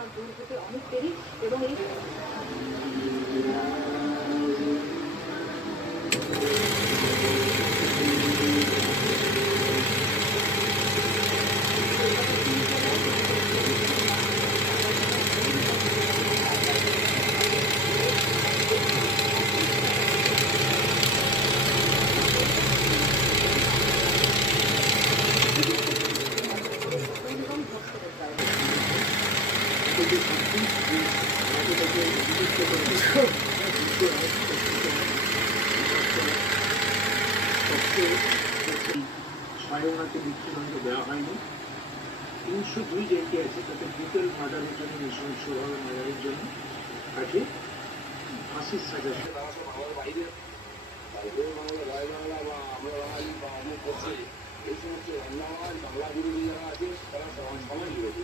অন্ধকার দূর হতে অনেক দেরি এবং এই ছয়জনকে মৃত্যুদণ্ড দেওয়া হয়নি। ৩০২ যেটি আছে তাতে ব্রুটাল মার্ডারের জন্য, নৃশংসভাবে মার্ডারের জন্য তাকে ফাঁসির সাজা। এই সমস্ত বাংলা বিরোধী যারা আছে তারা সমাজ বিরোধী।